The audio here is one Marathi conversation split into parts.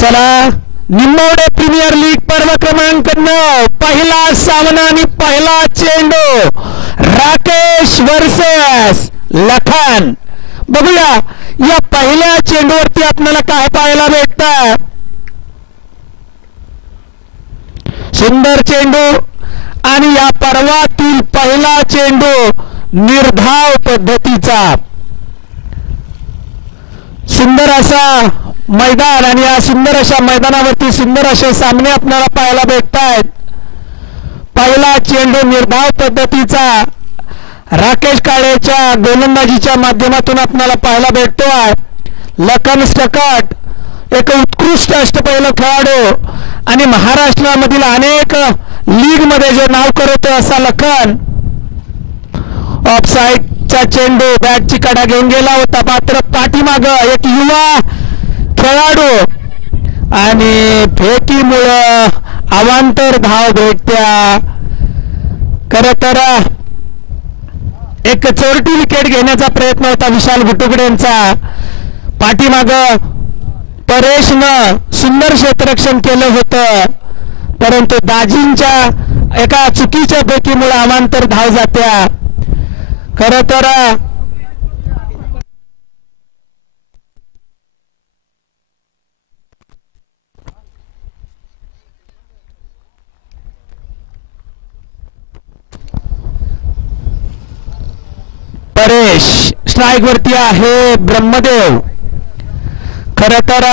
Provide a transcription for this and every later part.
चला निंबवडे प्रीमियर लीग पर्व क्रमांक 9 पहिला सामना आणि पहिला चेंडू राकेश वर्सेस लखन। बघूया या पहिल्या चेंडूवरती आपल्याला काय पाहायला भेटतं। सुंदर चेंडू आणि या पर्वातील पहिला चेंडू निर्धाव पद्धतीचा। सुंदर असा मैदान आणि या सुंदर अशा मैदानावरती सुंदर असे सामने आपल्याला पाहायला भेटतात। पहिला चेंडू निर्धाव पद्धतीचा राकेश काळेच्या गोलंदाजीच्या माध्यमातून आपल्याला पाहायला भेटतोय। लखन स्टकट एक उत्कृष्ट अष्टपैलू खेळाडू आणि महाराष्ट्रामधील अनेक लीग मध्ये जे नाव करतो असा लखन ऑफसाइडचा चेंडू बॅटची कडा घेऊन गेला होता, मात्र पाठीमाग एक युवा खेळाडू आणि फेकीमुळे अवांतर धाव भेटत्या। खरं तर एक चोरटी विकेट घेण्याचा प्रयत्न होता विशाल गुटुकडेंचा। पाठीमाग परेशनं सुंदर क्षेत्ररक्षण केलं होतं, परंतु दाजींच्या एका चुकीच्या फेकीमुळे अवांतर धाव जात्या। खरं तर परेश स्ट्राइक वरती आहे। ब्रह्मदेव खरं तर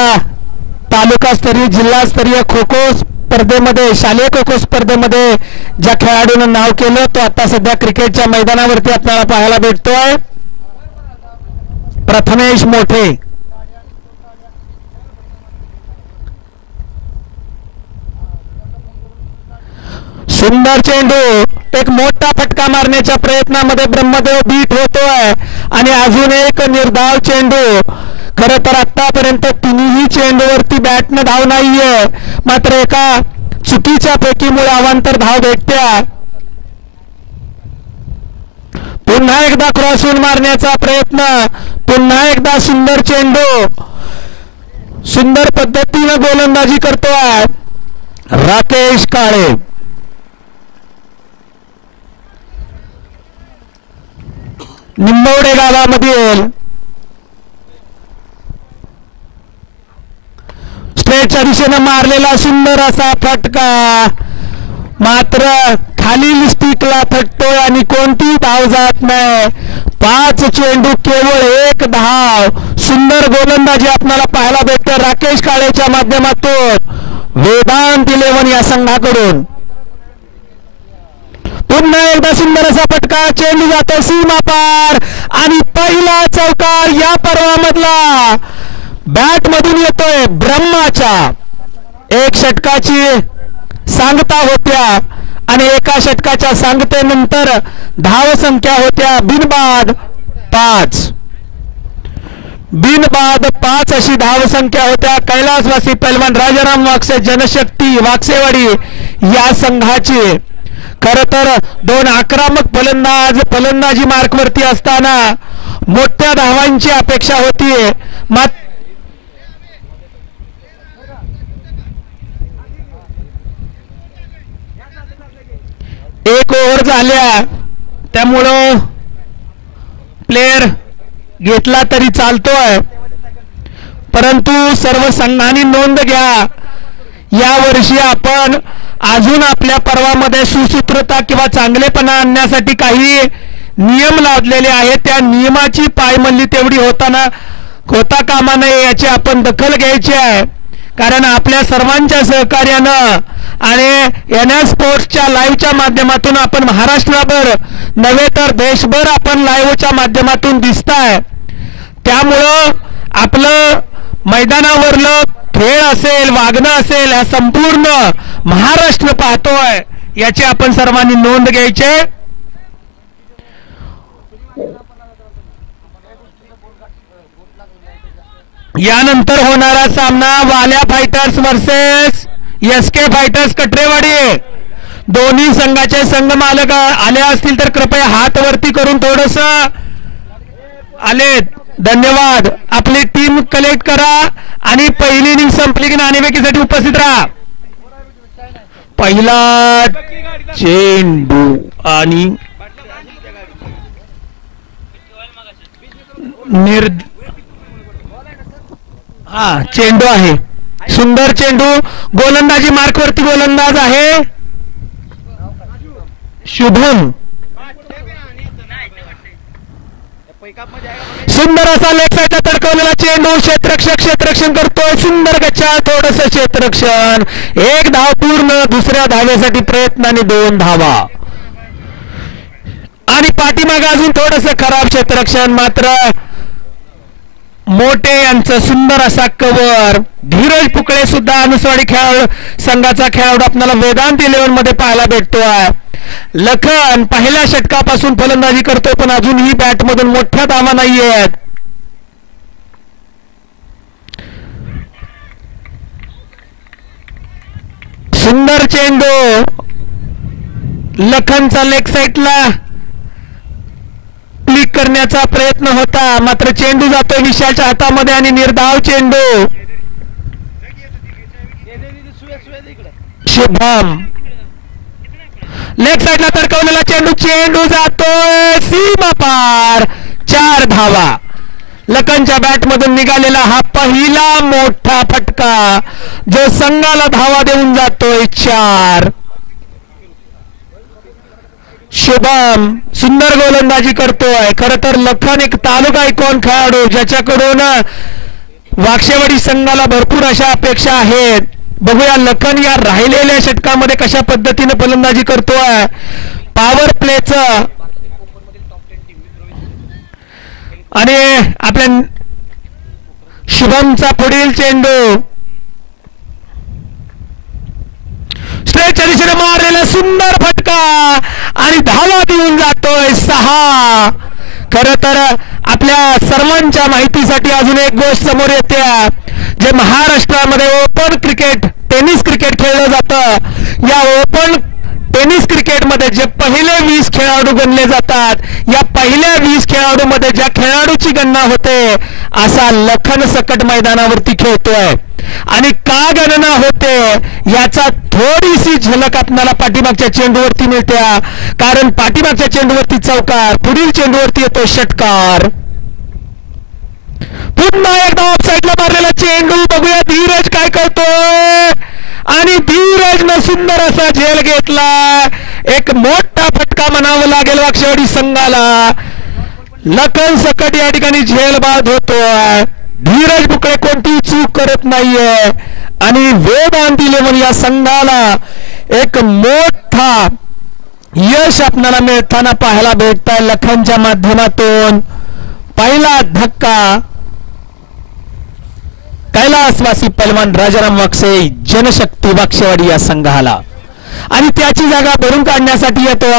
तालुकास्तरीय जिल्हास्तरीय खो खो स्पर्धेमध्ये शालेय खो खो स्पर्धेमध्ये ज्या खेळाडूनं नाव केलं तो आता सध्या क्रिकेटच्या मैदानावरती आपल्याला पाहायला भेटतोय। प्रथमेश मोठे सुंदर चेंडू एक मोठा फटका मारण्याच्या प्रयत्नामध्ये ब्रह्मदेव बीट होतोय आणि अजून एक निर्धाव चेंडू। खरं तर आतापर्यंत तिन्ही चेंडूवरती बॅटने धाव नाहीये, मात्र एका चुकीच्या फेकीमुळे अवांतर धाव भेटत्या। पुन्हा एकदा क्रॉसहून मारण्याचा प्रयत्न, पुन्हा एकदा सुंदर चेंडू, सुंदर पद्धतीने गोलंदाजी करतोय राकेश काळे। निंबवडे गावामधील स्ट्रेटच्या दिशेने मारलेला सुंदर असा फटका, मात्र खालील स्टिकला फटतोय आणि कोणती धाव जात नाही। 5 चेंडू केवळ 1 धाव। सुंदर गोलंदाजी आपल्याला पाहायला भेटते राकेश काळेच्या माध्यमातून वेदांत 11 या संघाकडून। पुन्हा एकदा सुंदर असा फटका, चेंडू जातो सीमा पार आणि पहिला चौकार या पर्वामधला बॅट मधून येतोय ब्रह्माच्या। 1 षटकाची सांगता होत्या आणि एका षटकाच्या सांगतेनंतर धाव संख्या होत्या बिनबाद 5। बिनबाद 5 अशी धाव संख्या होत्या कैलासवासी पैलवान राजाराम वाकसे जनशक्ती वाकसेवाडी या संघाची। खरं तर 2 आक्रमक फलंदाजी मार्कवरती असताना मोठ्या धावांची अपेक्षा होती, मात्र 1 ओव्हर झाल्या, त्यामुळं प्लेयर घेतला तरी चालतोय, परंतु सर्व संघांनी नोंद घ्या या वर्षी आपण अजून आपल्या पर्वामध्ये सुसूत्रता किंवा चांगलेपणा आणण्यासाठी काही नियम लावलेले आहेत। त्या नियमाची पायमल्ली तेवढी होता कामा नये याची आपण दखल घ्यायची आहे, कारण आपल्या सर्वांच्या सहकार्यानं आणि NS स्पोर्ट्सच्या लाईव्हच्या माध्यमातून आपण महाराष्ट्रभर नव्हे तर देशभर आपण लाईव्हच्या माध्यमातून दिसताय। त्यामुळं आपलं मैदानावरलं खेळ असेल वागणं असेल हा संपूर्ण महाराष्ट्र पाहतोय, याची आपण सर्वांनी नोंद घ्यायची। यानंतर होणारा सामना वाल्या fighters versus SK fighters Katrewadi. दोन्ही संघाचे संघ मालक आले असतील तर कृपया हात वरती करून थोडस आलेत, धन्यवाद। आपली टीम कलेक्ट करा आणि पहिली इनिंग संपली। की नाणेफेकीसाठी उपस्थित राहा. पहिला चेंडू आणि चेंडू आहे. सुंदर चेंडू. गोलंदाजी मार्कवरती गोलंदाज आहे शुभम. सुंदर असा लेग साईडला तडकवलेला चेंडू. क्षेत्ररक्षण करतोय. सुंदर गच्चा. थोडस क्षेत्ररक्षण. एक धाव पूर्ण. दुसऱ्या धावेसाठी प्रयत्न आणि 2 धावा. आणि पाठीमागे अजून थोडस खराब क्षेत्ररक्षण. मात्र मोठे यांचं सुंदर असा कव्हर. धीरज पुकळे सुद्धा अनुसवाडी खेळाडू संघाचा खेळाडू आपल्याला वेदांत 11 मध्ये पाहायला भेटतोय. लखन पहिल्या षटकापासून फलंदाजी करतोय पण अजूनही बॅट मधून मोठ्या धावा नाहीयेत. सुंदर चेंडू. लखनचा लेग साईडला क्लिक करण्याचा प्रयत्न होता मात्र चेंडू जातोय विशालच्या हातामध्ये आणि निर्धाव चेंडू. शुभम लेग साईडला तडकवलेला चेंडू. चेंडू जातोय सीमा पार. 4 धावा. लखनच्या बॅट मधून निघालेला हा पहिला मोठा फटका जो संघाला धावा देऊन जातोय. 4. शुभम सुंदर गोलंदाजी करतोय. खर तर लखन एक तालुका आयकॉन खेळाडू ज्याच्याकडून वाक्षेवाडी संघाला भरपूर अशा अपेक्षा आहेत. बघूया लखन या राहिलेल्या षटकामध्ये कशा पद्धतीने फलंदाजी करतोय. पॉवर प्लेचं आणि आपल्या शुभमचा पुढील चेंडू. स्ट्रेटच्या दिशेने मारलेला सुंदर फटका आणि धावा देऊन जातोय 6. खर तर आपल्या सर्वांच्या माहितीसाठी अजून एक गोष्ट समोर येते. जे महाराष्ट्रामध्ये ओपन क्रिकेट टेनिस क्रिकेट खेळलं जातं या ओपन टेनिस क्रिकेटमध्ये जे पहिले 20 खेळाडू गणले जातात या पहिल्या 20 खेळाडूमध्ये ज्या खेळाडूची गणना होते असा लखन सकट मैदानावरती खेळतोय. आणि का गणना होते याचा थोडीशी झलक आपल्याला पाठीमागच्या चेंडूवरती मिळते. कारण पाठीमागच्या चेंडूवरती चौकार. पुढील चेंडूवरती येतो षटकार. पुन्हा एकदा ऑफ साईडला मारलेला चेंडू. बघूया धीरज काय करतोय. आणि धीरजनं सुंदर असा झेल घेतला. एक मोठा फटका म्हणावं लागेल वाक्षेवाडी संघाला. लखन सकट या ठिकाणी झेल बाद होतोय. धीरज बुकळे कोणतीही चूक करत नाहीये आणि वेदांत 11 या संघाला एक मोठा यश आपल्याला मिळताना पाहायला भेटतंय. लखनच्या माध्यमातून पहिला धक्का कैलासवासी पैलवान राजाराम वाक्षे जनशक्ती वाक्षेवाडी या संघाला. आणि त्याची जागा भरून काढण्यासाठी येतो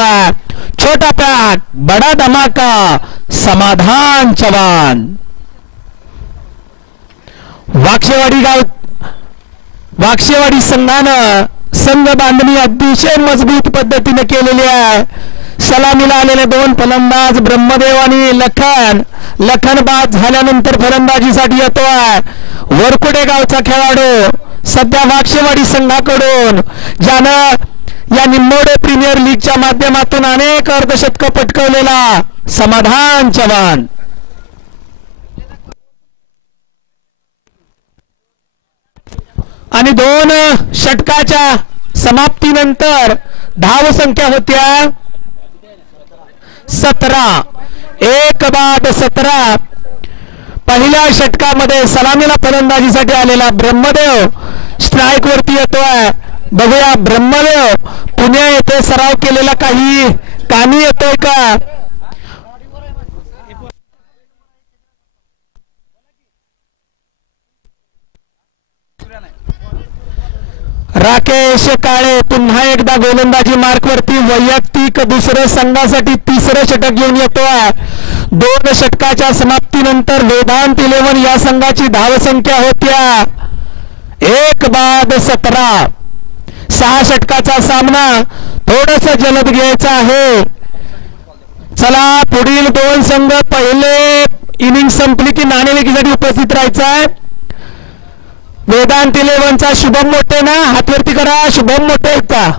छोटा पॅक बडा धमाका समाधान चव्हाण. वाक्षेवाडी संघानं संघ बांधणी अतिशय मजबूत पद्धतीने केलेली आहे. सलामीला आलेले 2 फलंदाज ब्रह्मदेव आणि लखन बाद झाल्यानंतर फलंदाजीसाठी येतोय वरकुडे गावचा खेळाडू सध्या वाक्षेवाडी संघाकडून ज्यानं या निंबोडे प्रीमियर लीगच्या माध्यमातून अनेक अर्धशतक पटकवलेला समाधान चव्हाण. आणि 2 षटकाच्या समाप्तीनंतर धावसंख्या होत्या 17. 1 बाद 17. पहिल्या षटकामध्ये सलामीला फलंदाजीसाठी आलेला ब्रह्मदेव स्ट्राईक वरती येतोय. बघूया ब्रह्मदेव पुणे येथे सराव केलेला काही कामी येतोय का. राकेश काळे पुन्हा एकदा गोलंदाजी मार्कवरती वैयक्तिक दुसरं संघासाठी 3रं षटक घेऊन येतोय. 2 षटकाच्या समाप्तीनंतर वेदांत 11 या संघाची धावसंख्या होत्या 1 बाद 17. 6 षटकाचा सामना थोडस जलद घ्यायचा आहे. चला पुढील 2 संघ पहिले इनिंग संपली की नाणेफेकीसाठी उपस्थित राहायचा आहे. वेदांत 11चा शुभम मोठे ना, हातवरती करा. शुभम मोठे आहेत का?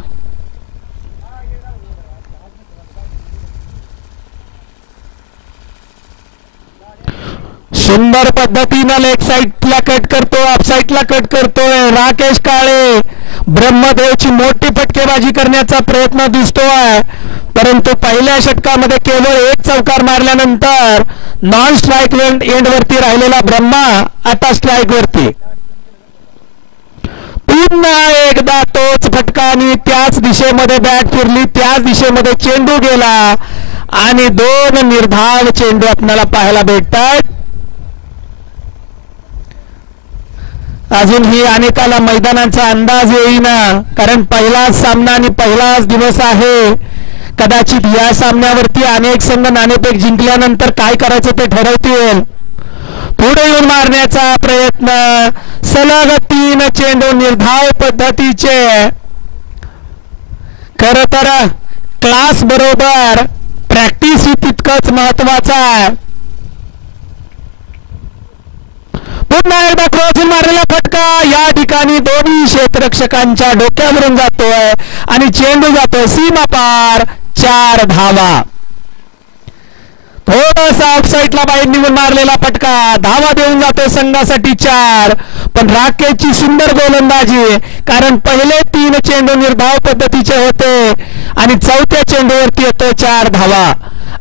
सुंदर पद्धतीनं लेग साईडला कट करतो, ऑफ साईडला कट करतोय राकेश काळे. ब्रह्मदेवची मोठी फटकेबाजी करण्याचा प्रयत्न दिसतोय, परंतु पहिल्या षटकामध्ये केवळ एक चौकार मारल्यानंतर नॉन स्ट्राईक एंड वरती राहिलेला ब्रह्मा आता स्ट्राईक वरती. पुन्हा एकदा तोच फटका आणि त्याच दिशेमध्ये बॅट फिरली, त्याच दिशेमध्ये चेंडू गेला आणि 2 निर्धाव चेंडू आपल्याला पाहायला भेटतात. अजूनही अनेकाला मैदानाचा अंदाज येईना, कारण पहिलाच सामना आणि पहिलाच दिवस आहे. कदाचित या सामन्यावरती अनेक संघ नाणेफेक जिंकल्यानंतर काय करायचं ते ठरवतील. पुढे येऊन मारण्याचा प्रयत्न, सलग 3 चेंडू निर्धाव पद्धतीचे. खर तर क्लास बरोबर प्रॅक्टिस ही तितकंच महत्वाचं आहे. पुन्हा एकदा क्रॉस मारलेला फटका या ठिकाणी दोन्ही क्षेत्ररक्षकांच्या डोक्यावरून जातोय आणि चेंडू जातोय सीमा पार. 4 धावा. थोडासा ऑफसाईडला बाहेर निघून मारलेला फटका, धावा देऊन जातोय संघासाठी 4. पण राकेशची सुंदर गोलंदाजी, कारण पहिले 3 चेंडू निर्धाव पद्धतीचे होते आणि चौथ्या चेंडूवरती येतो 4 धावा.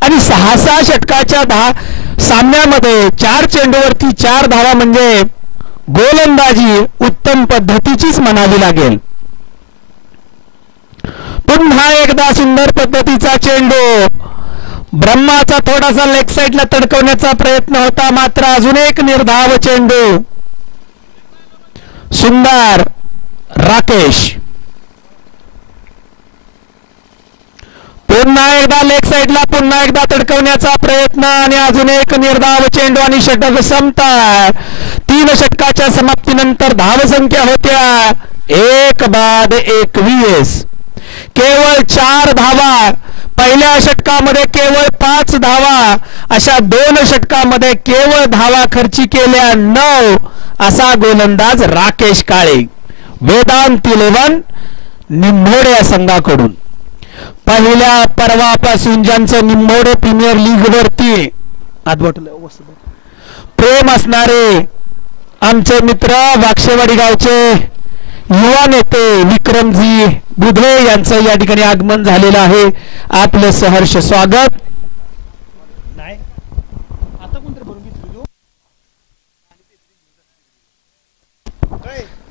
आणि 6 षटकाच्या सामन्यामध्ये 4 चेंडूवरती 4 धावा म्हणजे गोलंदाजी उत्तम पद्धतीचीच म्हणावी लागेल. पुन्हा एकदा सुंदर पद्धतीचा चेंडू, ब्रह्माचा थोडासा लेग साईडला तडकवण्याचा प्रयत्न होता, मात्र अजून एक निर्धाव चेंडू. सुंदर राकेश. पुन्हा एकदा लेग साईडला पुन्हा एकदा तडकवण्याचा प्रयत्न आणि अजून एक निर्धाव चेंडू आणि षटक संपतात. 3 षटकाच्या समाप्तीनंतर धावसंख्या होत्या 1 बाद 21. केवळ 4 धावा. पहिल्या षटकामध्ये केवळ 5 धावा. अशा 2 षटकामध्ये केवळ धावा खर्ची केल्या 9 असा गोलंदाज राकेश काळे, वेदांत 11 निंभोडे या संघाकडून. पहिल्या पर्वापासून ज्यांचं निंभोडे प्रीमियर लीग वरती प्रेम असणारे आमचे मित्र वाक्षेवाडी गावचे युवा नेते विक्रमजी बुधळे यांचं या ठिकाणी आगमन झालेलं आहे. आपलं सहर्ष स्वागत.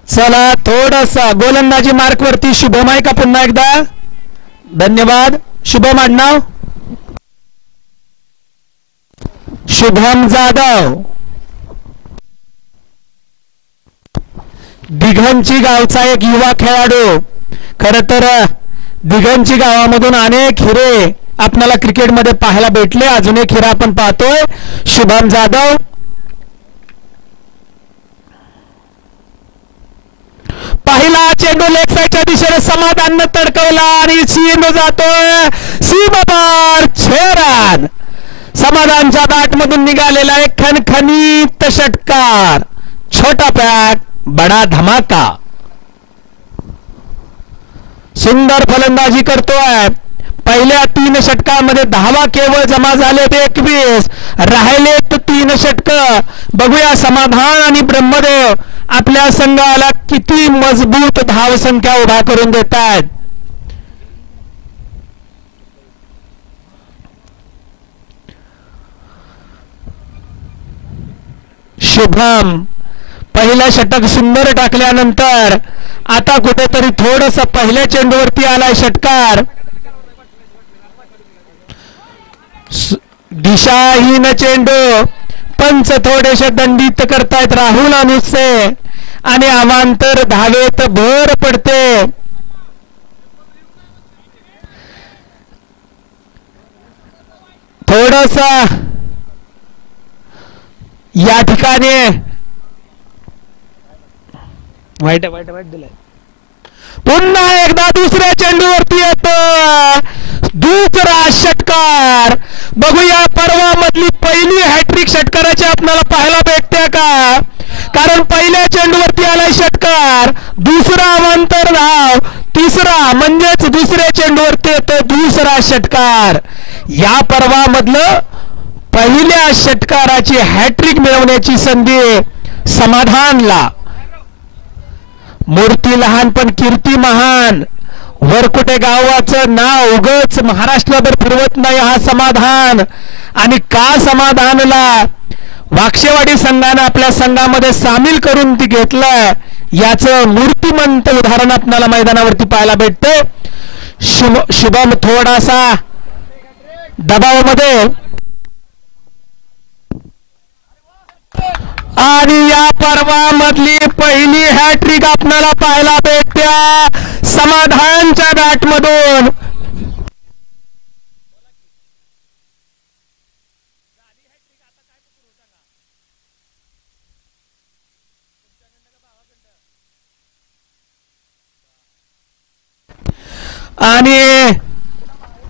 चला थोडासा गोलंदाजी मार्क वरती शुभम आहे का पुन्हा एकदा? धन्यवाद. शुभम आडनाव शुभम जाधव, दिघंची गावचा एक युवा खेळाडू. खर तर दिघंची गावामधून अनेक हिरे आपल्याला क्रिकेटमध्ये पाहायला भेटले. अजून एक हिरा आपण पाहतोय, शुभम जाधव. पहिला चेंडू लेग साईडच्या दिशेने समाधान तडकवला आणि चेंडू जातोय सीमा पार 6 रन. समाधानच्या बॅट मधून निघालेला एक खणखणीत षटकार. छोटा पॅक बडा धमाका. सुंदर फलंदाजी करतोय. पहिल्या 3 षटकामध्ये धावा केवळ जमा झालेत 21. राहिलेत 3 षटक. बघूया समाधान आणि ब्रह्मदेव आपल्या संघाला किती मजबूत धावसंख्या उभा करून देतात. शुभम पहिला षटक सुंदर टाकल्यानंतर आता कुठेतरी थोडस पहिल्या चेंडूवरती आलाय षटकार. दिशाहीन चेंडू. पंच थोडेसे दंडित करतायत राहुल अनुसे आणि अवांतर धावेत भर पडते. थोडसा या ठिकाणी वाईट दिलाय. पुन्हा एकदा दुसऱ्या चेंडूवरती येतो दुसरा षटकार. बघूया पर्वामधली पहिली हॅट्रिक षटकाराची आपल्याला पाहायला भेटते का? कारण पहिल्या चेंडूवरती आलाय दुसरा अवांतर धाव, तिसरा म्हणजेच दुसऱ्या चेंडूवरती येतो दुसरा षटकार. या पर्वामधलं पहिल्या षटकाराची हॅट्रिक मिळवण्याची संधी समाधानला. मूर्ती लहान पण कीर्ती महान. वरकुटे गावाचं नाव उगच महाराष्ट्राभर फिरवत नाही हा समाधान. आणि का समाधानला वाक्षेवाडी संघाने आपल्या संघामध्ये सामील करून ती घेतलं याचं मूर्तिमंत उदाहरण आपल्याला मैदानावरती पाहायला भेटते. शुभम थोडासा दबावामध्ये आणि या पर्वामधली पहिली हॅट्रिक आपल्याला पाहायला भेटत्या समाधानच्या बॅटमधून. आणि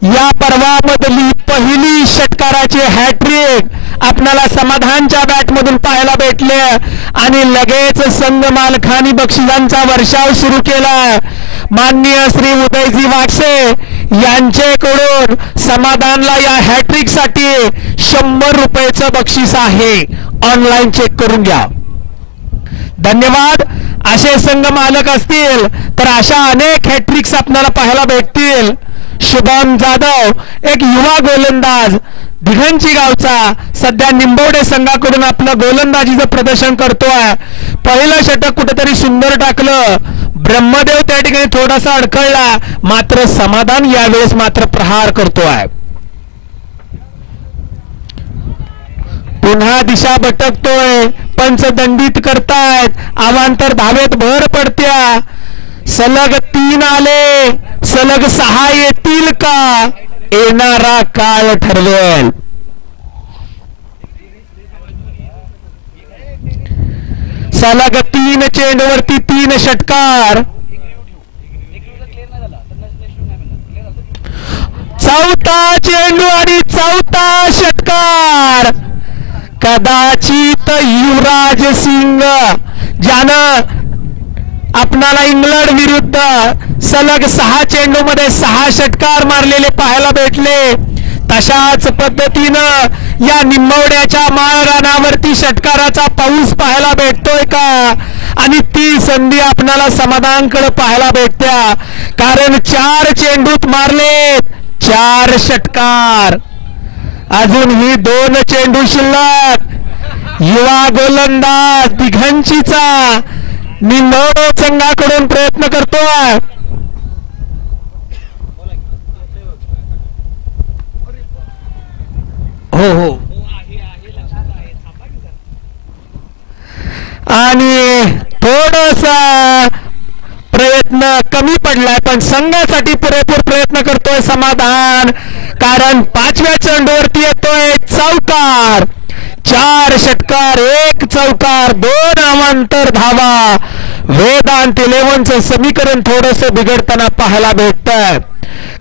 या पर्वामधली पहिली षटकाराची हॅट्रिक आपल्याला समाधानच्या बॅटमधून पाहायला भेटले. आणि लगेच संघ मालकांनी बक्षिसांचा वर्षाव सुरू केला. माननीय श्री उदयजी वागसे यांच्याकडून समाधानला या हॅट्रिक साठी 100 रुपयाचं बक्षीस आहे. ऑनलाईन चेक करून घ्या. धन्यवाद. असे संघ मालक असतील तर अशा अनेक हॅट्रिक्स आपल्याला पाहायला भेटतील. शुभम जाधव एक युवा गोलंदाज दिघंची गावचा सध्या निंबवडे संघाकडून आपलं गोलंदाजीचं प्रदर्शन करतोय. पहिलं षटक कुठेतरी सुंदर टाकलं. ब्रह्मदेव त्या ठिकाणी थोडासा अडखळला. मात्र समाधान यावेळेस मात्र प्रहार करतोय. पुन्हा दिशा भटकतोय. पंच दंडित करतायत. अवांतर धावेत भर पडत्या. सलग 3 आले. सलग 6 येतील का येणारा काळ ठरवेल. सलग 3 चेंडूवरती 3 षटकार. चौथा चेंडू आणि चौथा षटकार. कदाचित युवराज सिंग ज्यानं आपणाला इंग्लंड विरुद्ध सलग 6 चेंडू मध्ये 6 षटकार मारलेले पाहायला भेटले, तशाच पद्धतीनं या निंबवड्याच्या माळरानावरती षटकाराचा पाऊस पाहायला भेटतोय का. आणि ती संधी आपणाला समाधानकडे पाहायला भेटत्या. कारण 4 चेंडूत मारले 4 षटकार. अजूनही 2 चेंडू शिल्लक. युवा गोलंदाज दिघंचीचा निंबवडे संघाकडून प्रयत्न करतोय. हो हो. आणि थोडासा प्रयत्न कमी पडलाय पण संघासाठी पुरेपूर प्रयत्न करतोय समाधान. कारण 5व्या चेंडूवरती येतोय चौकार. 4 षटकार 1 चौकार 2 अवांतर धावा. वेदांत 11चं समीकरण थोडस बिघडताना पाहायला भेटतंय.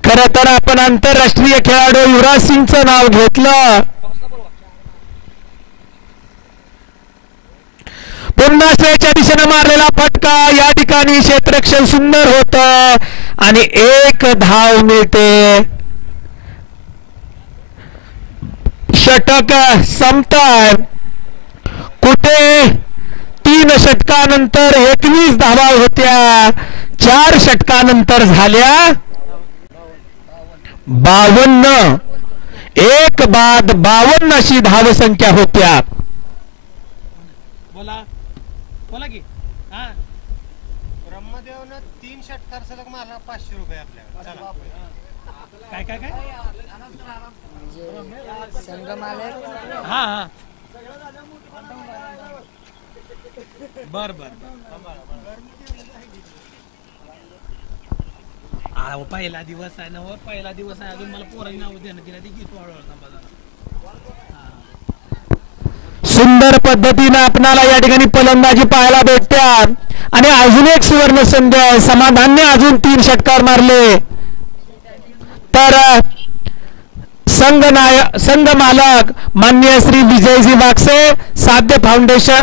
खरं तर आपण आंतरराष्ट्रीय खेळाडू युवराज सिंगचं नाव घेतलं. पुन्हा स्ट्रेच्या दिशेने मारलेला फटका. या ठिकाणी क्षेत्ररक्षण सुंदर होत आणि 1 धाव मिळते. षटक संपताय. कुठे 3 षटकानंतर 21 धावा होत्या. 4 षटकानंतर झाल्या 52. 1 बाद 52 अशी धावसंख्या होत्या. बोला बोला की. हा ब्रह्मदेवनं 3 षटकार सलग मारला 500 रुपये आपल्याला. काय काय काय संघ मालक. हा हा बर बर. पहिला दिवस आहे ना. पहिला दिवस आहे. अजून मला पोरांची नाव देणं दिला ती घेतो हळूहळू. सुंदर पद्धतीने आपणाला या ठिकाणी फलंदाजी पाहायला भेटत्या. आणि अजून एक सुवर्ण संधी आहे. समाधानने अजून 3 षटकार मारले तर संघ मालक माननीय श्री विजयजी वागसे साध्य फाउंडेशन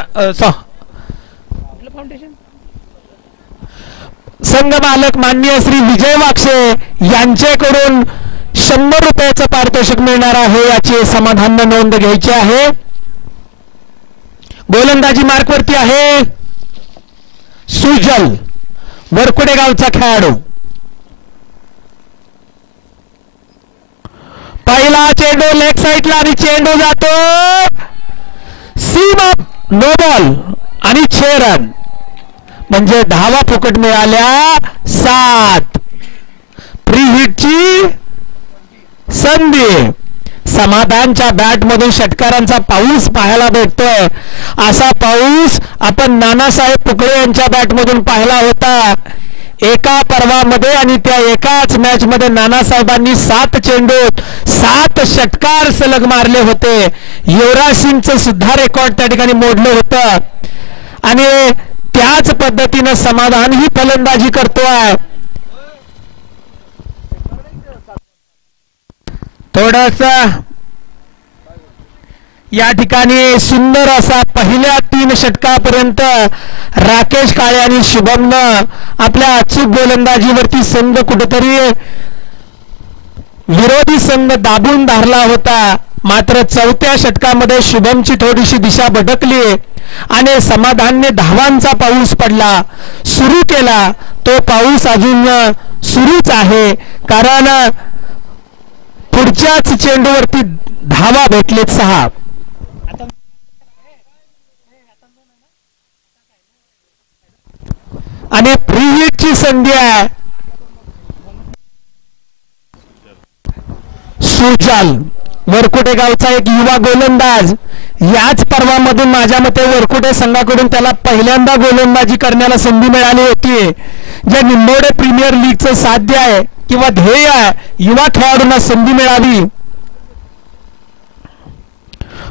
संघ मालक माननीय श्री विजय वाक्षे यांच्याकडून 100 रुपयाचं पारितोषिक मिळणार आहे, याची समाधान नोंद घ्यायची आहे. गोलंदाजी मार्कवरती आहे सुजल, वरकुडे गावचा खेळाडू. पहिला चेंडू लेग साइडला आणि चेंडू जातो सीमा, नो बॉल आणि 6 रन, म्हणजे धावा फुकट मिळाल्या 7. प्री हिटची संधी. समाधानच्या बॅट मधून षटकारांचा पाऊस पाहायला भेटतोय. असा पाऊस आपण नानासाहेब पुकळे यांच्या बॅट मधून पाहिला होता एका पर्वामध्ये, आणि त्या एकाच मॅच मध्ये नानासाहेबांनी 7 चेंडूत 7 षटकार सलग मारले होते. युवराज सिंगचं सुद्धा रेकॉर्ड त्या ठिकाणी मोडलं होतं. आणि त्याच पद्धतीनं समाधान ही फलंदाजी करतोय. थोडस या ठिकाणी सुंदर असा पहिल्या 3 षटकापर्यंत राकेश काळे आणि शुभमनं आपल्या अचूक गोलंदाजीवरती संघ कुठेतरी विरोधी संघ दाबून धरला होता. मात्र 4थ्या षटकामध्ये शुभमची थोडीशी दिशा भटकली आणि समाधानने धावांचा पाऊस पडला सुरू केला. तो पाऊस अजून सुरूच आहे, कारण पुढच्याच चेंडूवरती धावा भेटलेत 6. आणि प्री हिटची संधी आहे. सुजल वरकुटे गावचा एक युवा गोलंदाज. याच पर्वामधून माझ्या मते वरकुटे संघाकडून त्याला पहिल्यांदा गोलंदाजी करण्याला संधी मिळाली होती. जे निंबोडे प्रीमियर लीगचं साध्य आहे किंवा ध्येय आहे, युवा खेळाडूंना संधी मिळावी.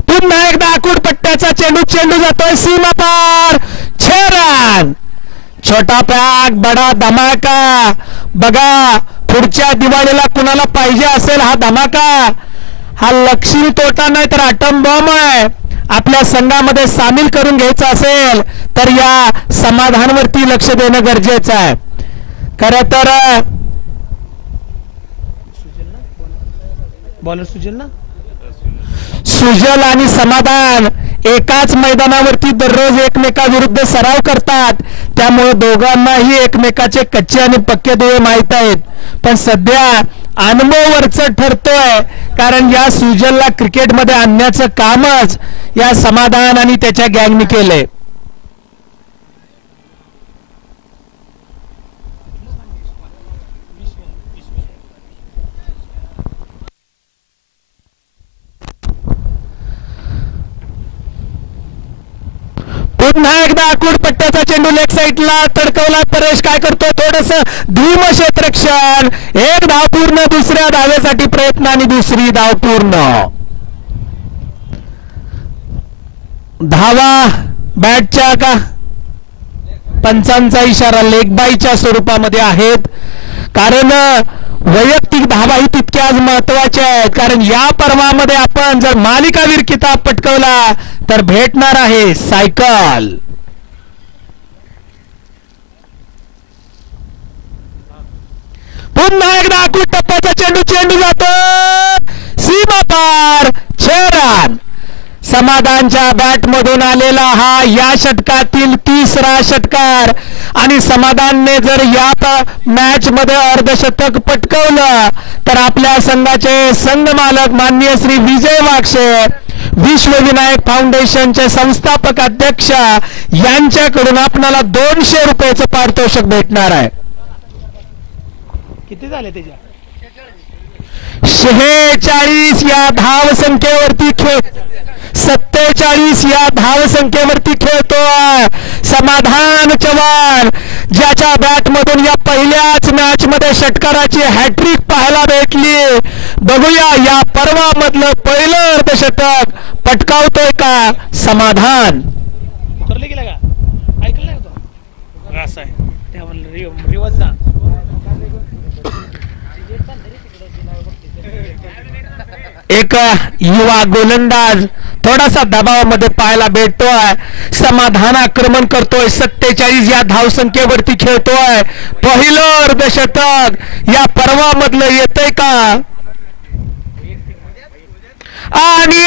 पुन्हा एकदा आकुड पट्ट्याचा चेंडू जातोय सीमा पार, 6 रन. छोटा पॅक बडा धमाका. बघा पुढच्या दिवाळीला कुणाला पाहिजे असेल हा धमाका, हा लक्षी तोटा नाही तर आटम बॉम्ब आहे. आपल्या संघामध्ये सामील करून घ्यायचं असेल तर या समाधानवरती लक्ष देणं गरजेचं आहे. खरं तर बॉलर सुजल आणि समाधान एकाच मैदानावरती दररोज एकमेकाविरुद्ध सराव करतात. त्यामुळे दोघांनाही एकमेकाचे कच्चे आणि पक्के दुवे माहित आहेत. पण सध्या अनुभव वरचढ ठरतोय, कारण या सुजलला क्रिकेटमध्ये आणण्याचं कामच या समाधान आणि त्याच्या गँगने केलंय. पुन्हा एकदा आकुड पट्ट्याचा चेंडू लेग साइडला तडकवला. परेश काय करतो, थोडस धूम क्षेत्ररक्षण. 1 धाव पूर्ण, दुसऱ्या धावेसाठी प्रयत्न आणि दुसरी धाव पूर्ण. धावा बॅटच्या का पंचांचा इशारा लेगबाईच्या स्वरूपामध्ये आहेत, कारण वैयक्तिक धावा ही तितक्याच महत्वाच्या आहेत. कारण या पर्वामध्ये आपण जर मालिकावीर किताब पटकवला तर भेटणार आहे सायकल. पुन्हा एकदा आकुड टप्प्याचा चेंडू जातो सीमा पार, 6 रन. समाधानच्या बॅट मधून आलेला हा या षटकातील 3रा षटकार. आणि समाधानने जर या मॅच मध्ये अर्धशतक पटकवलं तर आपल्या संघाचे संघ मालक माननीय श्री विजय वाक्षे, विश्वविनायक फाउंडेशनचे संस्थापक अध्यक्ष यांच्याकडून आपल्याला 200 रुपयाचं पारितोषिक भेटणार आहे. किती झाले त्याच्या 46 या धाव संख्येवरती 47 या धाव संख्येवरती खेळतोय समाधान चव्हाण, ज्याच्या बॅट मधून या पहिल्याच मॅच मध्ये षटकाराची हॅट्रिक पाहायला भेटली. बघूया या पर्वामधलं पहिलं अर्धशतक पटकावतोय का समाधान. उतरले गेला का ऐकलं नाही तो असं आहे त्यामुळे रिवर्स जा. एक युवा गोलंदाज थोडासा दबावामध्ये पाहायला भेटतोय. समाधान आक्रमण करतोय. 47 या धावसंख्येवरती खेळतोय. पहिलं अर्धशतक या पर्वामधलं येतंय का? आणि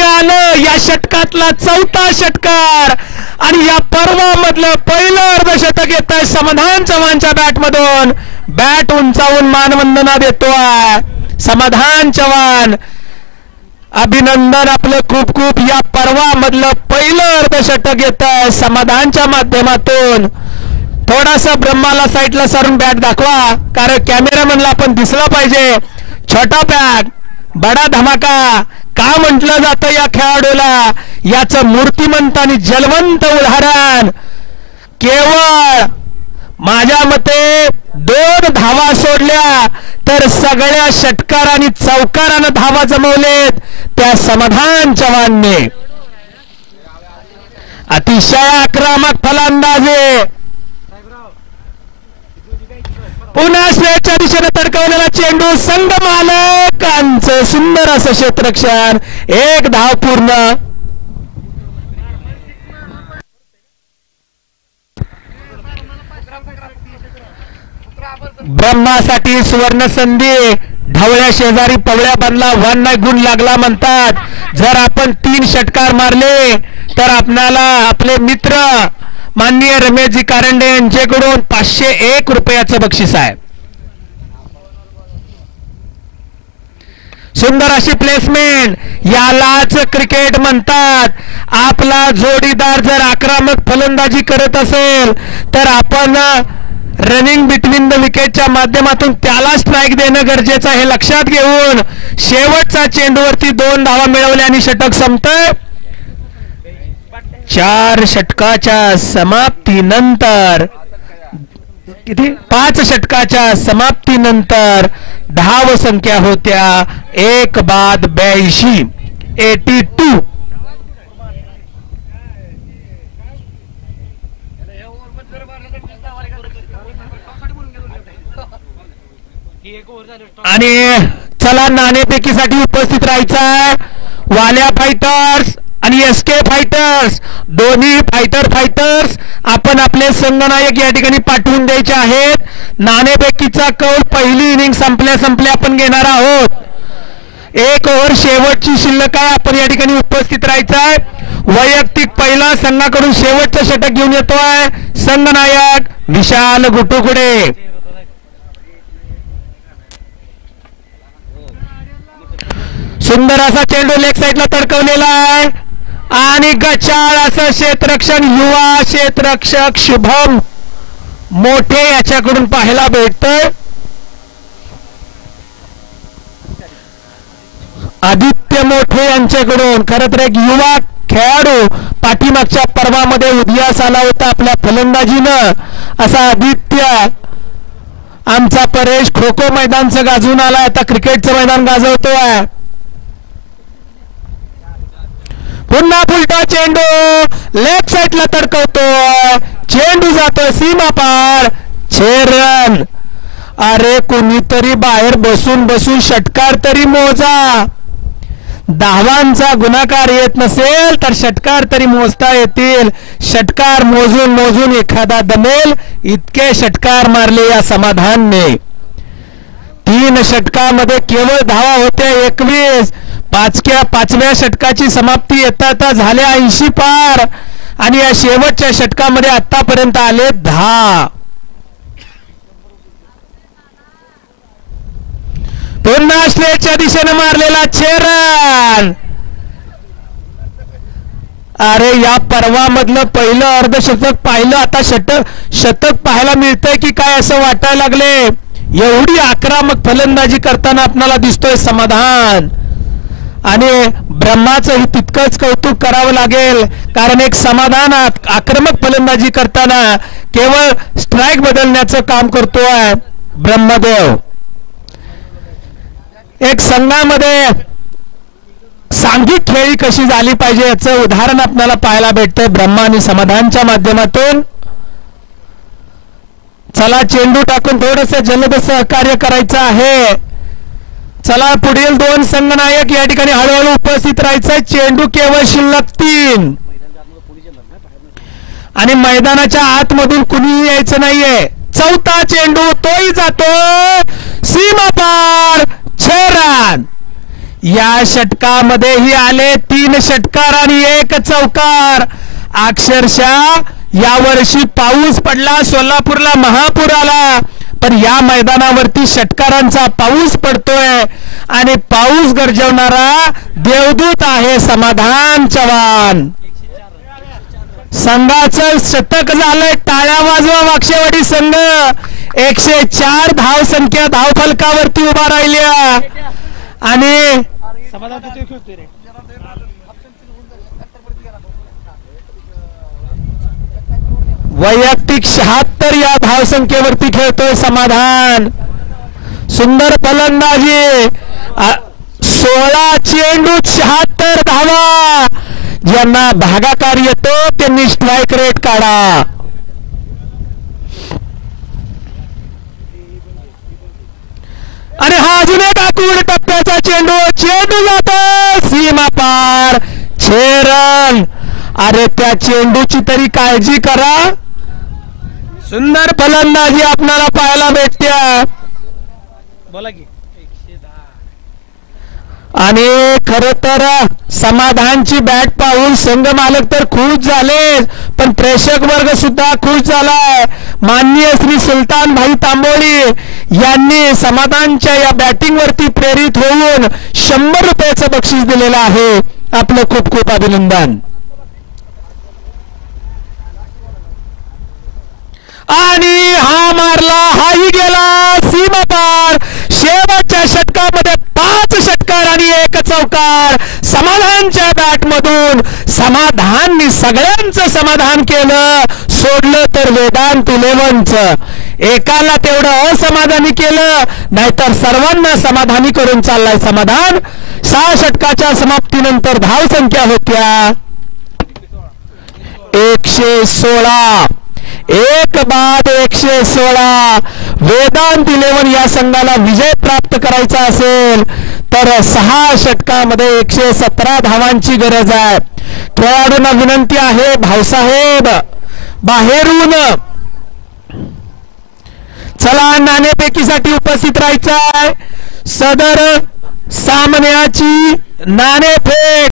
आलं या षटकातला चौथा षटकार आणि या पर्वामधलं पहिलं अर्धशतक येतंय समाधान चव्हाणच्या बॅटमधून. बॅट उंचावून मानवंदना देतोय समाधान चव्हाण. अभिनंदन आपलं खूप खूप. या पर्वामधलं पहिलं अर्धशतक येतंय समाधानच्या माध्यमातून. थोडासा ब्रह्माला साईडला सारून बॅट दाखवा, कारण कॅमेरामॅनला आपण दिसला पाहिजे. छोटा पॅक बडा धमाका का म्हटलं जातं या खेळाडूला. याचं मूर्तिमंत आणि जलवंत उदाहरण. केवळ माझ्या मते 2 धावा सोडल्या तर सगळ्या षटकार आणि चौकारानं धावा जमवलेत त्या समाधान चव्हाणने. अतिशय आक्रमक फलंदाजी. पुन्हा स्ट्रेटच्या दिशेने तडकवलेला चेंडू. संघ मालकांचं सुंदर असं क्षेत्ररक्षण. 1 धाव पूर्ण. ब्रह्मासाठी सुवर्ण संधी. ढवळ्या शेजारी पवळ्या बांधला 1 नाही गुण लागला म्हणतात. जर आपण 3 षटकार मारले तर आपल्याला आपले मित्र माननीय रमेशजी कारंडे यांच्याकडून 501 रुपयाचं बक्षीस आहे. सुंदर अशी प्लेसमेंट. यालाच क्रिकेट म्हणतात. आपला जोडीदार जर आक्रमक फलंदाजी करत असेल तर आपण रनिंग बिटवीन द विकेटच्या माध्यमातून त्याला स्ट्राईक देणं गरजेचं आहे. हे लक्षात घेऊन शेवटचा चेंडूवरती 2 धावा मिळवल्या आणि षटक संपतंय. 4 षटकाच्या समाप्तीनंतर किती 5 षटकाच्या समाप्तीनंतर धाव संख्या होत्या 1 बाद 82. 82. आणि चला नाणेफेकीसाठी उपस्थित राहायचा. वाल्या फायटर्स आणि एसके फायटर्स दोन्ही फायटर्स आपण आपले संघनायक या ठिकाणी पाठवून द्यायचे आहेत. नाणेफेकीचा कौल पहिली इनिंग संपल्या आपण घेणार आहोत. 1 ओव्हर शेवटची शिल्लक आहे. आपण या ठिकाणी उपस्थित राहायचं आहे. वैयक्तिक पहिला संघाकडून शेवटचं षटक घेऊन येतोय संघनायक विशाल गुटुकुडे. सुंदर असा चेंडू लेग साईडला तडकवलेला आहे आणि गचाळ असं क्षेत्ररक्षण युवा क्षेत्ररक्षक शुभम मोठे याच्याकडून पाहायला भेटतंय. आदित्य मोठे यांच्याकडून. खरं तर एक युवा खेळाडू पाठीमागच्या पर्वामध्ये उदयास आला होता आपल्या फलंदाजीनं. असा आदित्य आमचा परेश खो खो मैदानचं गाजवून आला, आता क्रिकेटचं मैदान गाजवतोय. पुन्हा फुलटा चेंडू लेफ्ट साईडला तडकवतो. चेंडू जातोय सीमा पार. 6 रन. अरे कोणीतरी बाहेर बसून षटकार तरी मोजा. धावांचा गुणाकार येत नसेल तर षटकार तरी मोजता येतील. षटकार मोजून एखादा दमेल इतके षटकार मारले या समाधानने. 3 षटकामध्ये केवळ धावा होत्या 21. 5व्या षटकाची समाप्ती येता झाल्या 80 पार आणि या शेवटच्या षटकामध्ये आतापर्यंत आले 10. पुन्हा स्ट्रेटच्या दिशेने मारलेला 6 रन. अरे या पर्वामधलं पहिलं अर्धशतक पाहिलं, आता शतक पाहायला मिळतंय की काय असं वाटायला लागले. एवढी आक्रमक फलंदाजी करताना आपल्याला दिसतोय समाधान. आणि ब्रह्माचंही तितकंच कौतुक करावं लागेल, कारण एक समाधान आक्रमक फलंदाजी करताना केवळ स्ट्राईक बदलण्याचं काम करतोय ब्रह्मदेव. एक संघामध्ये सांघिक खेळी कशी झाली पाहिजे याचं उदाहरण आपल्याला पाहायला भेटतंय ब्रह्मा आणि समाधानच्या माध्यमातून. चला चेंडू टाकून थोडंसं जलद सहकार्य करायचं आहे. चला पुढील दोन संघनायक या ठिकाणी हळूहळू उपस्थित राहायचंय. चेंडू केवळ शिल्लक 3 आणि मैदानाच्या आतमधून कुणीही यायचं नाहीये. चौथा चेंडू तोही जातो सीमा पार 6 रन. या षटकामध्येही आले 3 षटकार आणि 1 चौकार. अक्षरशः यावर्षी पाऊस पडला, सोलापूरला महापूर आला, पण या मैदानावरती षटकारांचा पाऊस पडतोय आणि पाऊस गरजवणारा देवदूत आहे समाधान चव्हाण. संघाचं शतक झालंय. टाळ्या वाजवा वाक्षेवाडी संघ. 104 धाव संख्या धावफलकावरती उभा राहिल्या आणि वैयक्तिक 76 या धावसंख्येवरती खेळतोय समाधान. सुंदर फलंदाजी. 16 चेंडू 76 धावा. ज्यांना भागाकार येतो त्यांनी स्ट्राईक रेट काढा. आणि हा अजून एक आकुड टप्प्याचा चेंडू. चेंडू जातो सीमा पार 6 रन. अरे त्या चेंडूची तरी काळजी करा. सुंदर फलंदाजी आपल्याला पाहायला भेटते. बोला की. आणि खर तर समाधानची बॅट पाहून संघ मालक तर खुश झाले, पण प्रेक्षक वर्ग सुद्धा खुश झालाय. माननीय श्री सुलतान भाई तांबोळी यांनी समाधानच्या या बॅटिंग वरती प्रेरित होऊन 100 रुपयाचं बक्षीस दिलेलं आहे. आपलं खूप खूप अभिनंदन. आणि हा मारला, हाही गेला सीमा पार. शेवटच्या षटकामध्ये 5 षटकार आणि 1 चौकार. समाधानच्या बॅट मधून समाधाननी सगळ्यांचं समाधान केलं, सोडलं तर वेदांत 11चं. एकाला तेवढं असमाधानी केलं, नाहीतर सर्वांना समाधानी करून चाललाय समाधान. 6 षटकाच्या समाप्तीनंतर धाव संख्या होत्या 116. 1 बाद 116. वेदांत 11 या संघाला विजय प्राप्त करायचा असेल तर 6 षटकामध्ये 117 धावांची गरज आहे. खेळाडूंना विनंती आहे, भाऊसाहेब बाहेरून चला नाणेफेकीसाठी उपस्थित राहायचं आहे. सदर सामन्याची नाणेफेक